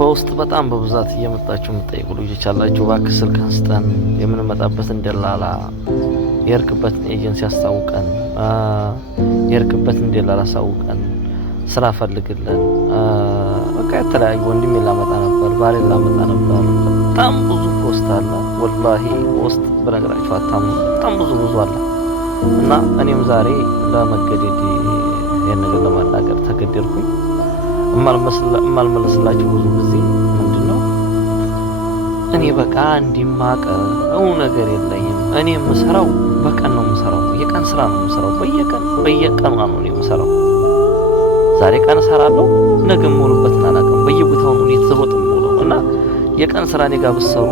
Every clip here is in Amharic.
በውስጥ በጣም በብዛት እየመጣችሁ የምትጠይቁ ልጆች አላችሁ። እባክህ ስልክ አንስተን የምንመጣበትን ደላላ የርክበትን ኤጀንሲ አስታውቀን፣ የርክበትን ደላላ አሳውቀን፣ ስራ ፈልግልን። በቃ የተለያዩ ወንድሜ ላመጣ ነበር፣ ባሌ ላመጣ ነበር። በጣም ብዙ ፖስት አለ። ወላሂ ፖስት በነገራችሁ በጣም ብዙ አለ እና እኔም ዛሬ ለመገደድ ይሄን ነገር ለማናገር ተገደድኩኝ። እማልመለስላችሁ ብዙ ጊዜ ምንድነው እኔ በቃ እንዲማቀው ነገር የለኝም። እኔ የምሰራው በቀን ነው የምሰራው፣ የቀን ስራ ነው የምሰራው። በየቀኑ ነው የምሰራው። ዛሬ ቀን እሰራለሁ፣ ነገ ሙሉበትን አላውቅም። በየቦታው ነው የተዘወጥኩ ነው እና የቀን ስራ እኔ ጋር ብትሰሩ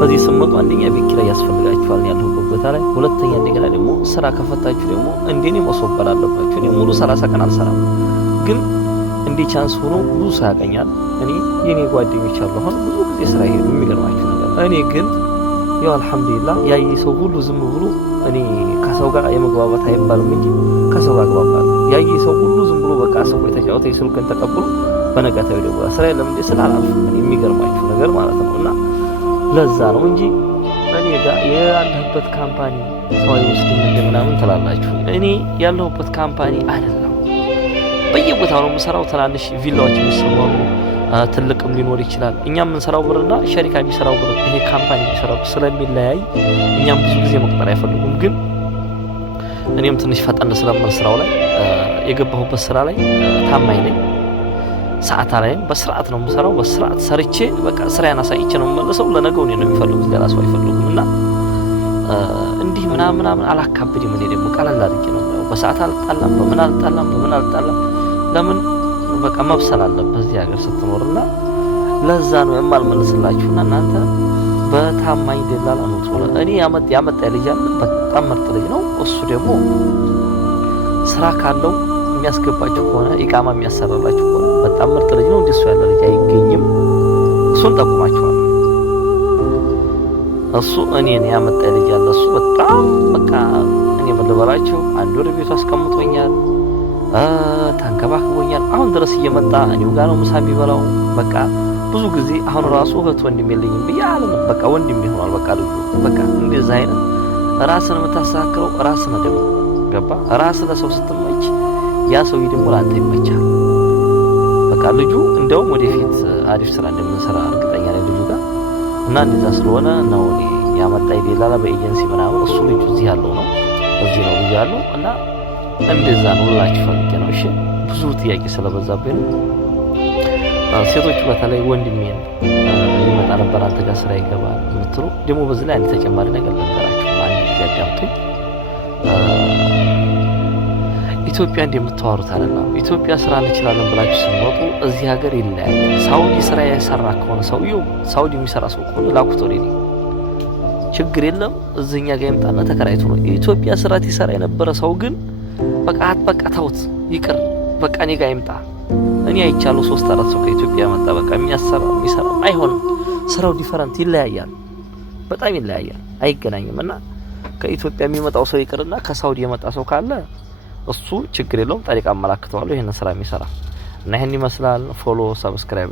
በዚህ ስመጡ አንደኛ ቤት ኪራይ ያስፈልጋችኋል ያለሁበት ቦታ ላይ፣ ሁለተኛ እንደገና ደግሞ ስራ ከፈታችሁ ደግሞ እንደኔ መሶበር አለባችሁ። እኔ ሙሉ 30 ቀን አልሰራም፣ ግን እንደ ቻንስ ሆኖ ብዙ ሰው ያቀኛል። እኔ የኔ ጓደኞች አሉ አሁን ብዙ ጊዜ ስራ ይሄዱ። የሚገርማችሁ ነገር እኔ ግን ያው አልহামዱሊላህ ያይ ሰው ሁሉ ዝም ብሎ እኔ ከሰው ጋር የመግባባት አይባልም እንጂ ከሰው ጋር አግባባለሁ። ያይ ሰው ሁሉ ዝም ብሎ በቃ ሰው የተጫወተ ስልክን ተቀብሎ በነጋታው ይደውላ ስራ የለም እንዴ ስላላልኩ የሚገርማችሁ ነገር ማለት ነው። እና ለዛ ነው እንጂ እኔ ጋር ያለሁበት ካምፓኒ ሰው አይወስድም እንደምናምን ትላላችሁ። እኔ ያለሁበት ካምፓኒ አይደለም። በየቦታው ነው የምሰራው። ትናንሽ ቪላዎች የሚሰማሩ ትልቅም ሊኖር ይችላል። እኛም የምንሰራው ብርና ሸሪካ የሚሰራው ብር ይሄ ካምፓኒ የሚሰራው ስለሚለያይ እኛም ብዙ ጊዜ መቅጠር አይፈልጉም። ግን እኔም ትንሽ ፈጠን ስለምል ስራው ላይ የገባሁበት ስራ ላይ ታማኝ ነኝ። ሰዓታ ላይም በስርዓት ነው የምሰራው። በስርዓት ሰርቼ በቃ ስራዬን አሳይቼ ነው የምመለሰው። ለነገው እኔ ነው የሚፈልጉት፣ ሌላ ሰው አይፈልጉም። እና እንዲህ ምናምን አላካብድም። እኔ ደግሞ ቀለል አድርጌ ነው በሰዓት አልጣላም፣ በምን አልጣላም። ለምን በቃ መብሰል አለበት እዚህ ሀገር ስትኖርና ለዛ ነው የማልመልስላችሁና እናንተ በታማኝ ደላላ ነው ተወለ። እኔ ያመጣ ልጅ አለ፣ በጣም ምርጥ ልጅ ነው። እሱ ደግሞ ስራ ካለው የሚያስገባችሁ ከሆነ ኢቃማ የሚያሰራላችሁ ከሆነ በጣም ምርጥ ልጅ ነው። እንደሱ ያለ ልጅ አይገኝም። እሱን ጠቁማችኋል። እሱ እኔን ያመጣ ልጅ አለ። እሱ በጣም በቃ እኔ በለበላችሁ አንድ ወር ቤቱ አስቀምጦኛል፣ ተንከባክቦኛል። አሁን ድረስ እየመጣ እኔው ጋር ነው ምሳ የሚበላው። በቃ ብዙ ጊዜ አሁን ራሱ እህት ወንድም የለኝም ብያለሁ። በቃ ወንድም ይሆናል። በቃ ልጁ በቃ እንደዛ አይነት ራስን የምታስተካክለው ራስን ነው። ደግሞ ገባ ራስ ለሰው ስትመች ያ ሰው ደግሞ ላንተ ይመቻል። በቃ ልጁ እንደውም ወደፊት አሪፍ ስራ እንደምንሰራ እርግጠኛ ነኝ ልጁ ጋር እና እንደዛ ስለሆነ ነው እኔ ያመጣ ይደላላ በኤጀንሲ ምናምን። እሱ ልጁ እዚህ ያለው ነው፣ እዚህ ነው ልጁ ያለው እና እንደዛ ነው ላችሁ ፈልጌ ነው። እሺ ብዙ ጥያቄ ስለበዛብኝ ሴቶቹ በተለይ ወንድሜን ይመጣ ነበር አንተ ጋር ስራ ይገባል የምትሉ ደግሞ በዚህ ላይ አንድ ተጨማሪ ነገር ልንገራችሁ። አንድ ጊዜ አዳምጡኝ። ኢትዮጵያ እንደምታወሩት አይደለም። ኢትዮጵያ ስራ እንችላለን ብላችሁ ስትመጡ እዚህ ሀገር ይለያያል። ሳውዲ ስራ የሰራ ከሆነ ሰውየው ሳውዲ የሚሰራ ሰው ከሆነ ላኩት ወደ እኔ፣ ችግር የለም እዚህኛ ጋር ይምጣና ተከራይቶ ነው። ኢትዮጵያ ስራ ሲሰራ የነበረ ሰው ግን በቃ ታውት ይቅር፣ በቃ እኔ ጋር ይምጣ። እኔ አይቻለሁ 3-4 ሰው ከኢትዮጵያ መጣ። በቃ የሚሰራ አይሆንም። ስራው ዲፈረንት ይለያያል፣ በጣም ይለያያል፣ አይገናኝም። እና ከኢትዮጵያ የሚመጣው ሰው ይቅርና ከሳውዲ የመጣ ሰው ካለ እሱ ችግር የለውም፣ ጠሪቃ አመላክተዋለሁ ይሄን ስራ የሚሰራ እና ይሄን ይመስላል። ፎሎ ሰብስክራይብ